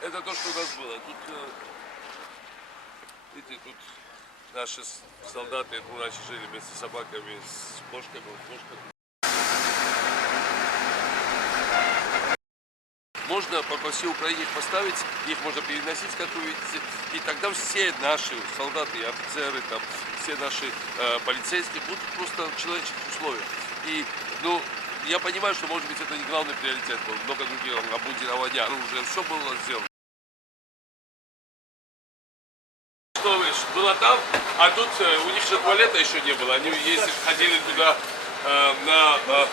Это то, что у нас было. Тут, э, видите, тут наши солдаты, ну, раньше жили вместе с собаками, с кошками, вот кошка. Можно по, по всей поставить, их можно переносить, как вы видите, и тогда все наши солдаты офицеры, там, все наши э, полицейские будут просто в человеческих условиях. И, ну, я понимаю, что, может быть, это не главный приоритет был, много других, обмундирование, оружие, все было сделано. Что вы, было там, а тут э, у них же туалета еще не было. Они ездили, ходили туда э, на, э,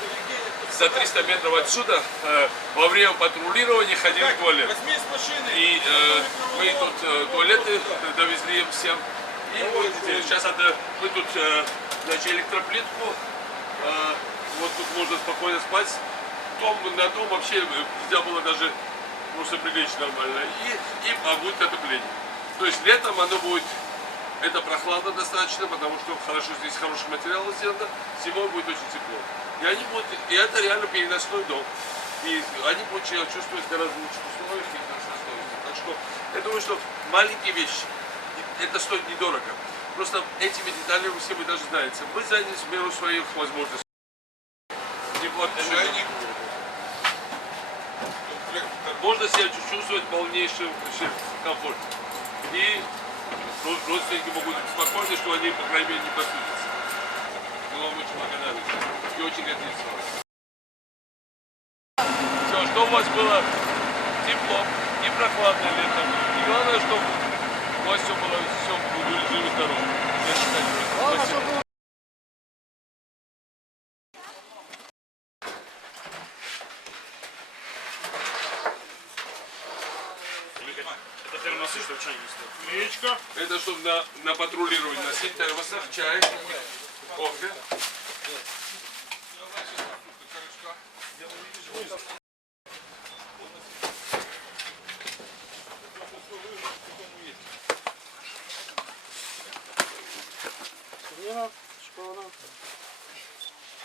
за 300 метров отсюда, э, во время патрулирования ходили в туалет. Возьми из машины. И э, мы тут э, туалеты довезли им всем. И вот видите, сейчас это, мы тут э, значит, электроплитку, э, вот тут можно спокойно спать. Дом, на дом вообще нельзя было даже просто прилечь нормально. И, и а будет отопление. То есть летом оно будет, это прохладно достаточно, потому что хорошо, здесь хороший материал сделано, зимой будет очень тепло. И они будут, и это реально переносной дом. И они будут чувствовать гораздо лучше условиях и. Так что я думаю, что маленькие вещи, это стоит недорого. Просто этими деталями все вы даже знаете. Мы занялись в меру своих возможностей. Не вот, Чайник. можно себя чувствовать вообще комфорте. И ро- родственники могут быть спокойны, что они, по крайней мере, не посудятся. Мы вам очень благодарны и очень гордимся вами. Все, что у вас было тепло и прохладно летом. И главное, чтобы у вас все было, все были живы здоровы. Я считаю, что это- Спасибо. Это термосы, что в чайнике стоят. Яичко. Это чтобы на, на патрулирование носить термосах, чай, кофе.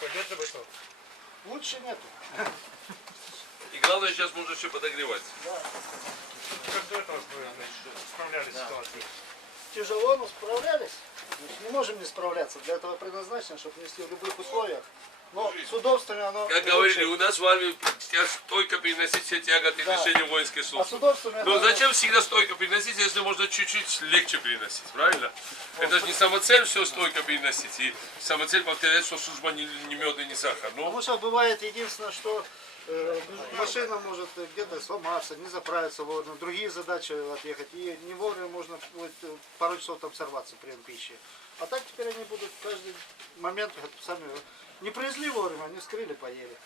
Пойдет что? Лучше нету. И главное, сейчас можно все подогревать. Как до этого справлялись с ситуацией? Тяжело, но справлялись. Не можем не справляться. Для этого предназначено, чтобы нести в любых условиях. Но с удобствами оно Как лучше. говорили, у нас в армии сейчас стойко переносить все тяготы Да. ношения воинской А с службы. удобствами Но это- зачем всегда стойко переносить, если можно чуть-чуть легче переносить, правильно? Это же не самоцель все стойко переносить. И самоцель повторять, что служба не, не мед и не сахар. Ну, Потому что бывает единственное, что машина может где-то сломаться, не заправиться вовремя, другие задачи отъехать. И не вовремя можно будет, э, пару часов там сорваться прием пищи. А так теперь они будут каждый момент сами не привезли вовремя, они вскрыли, поели.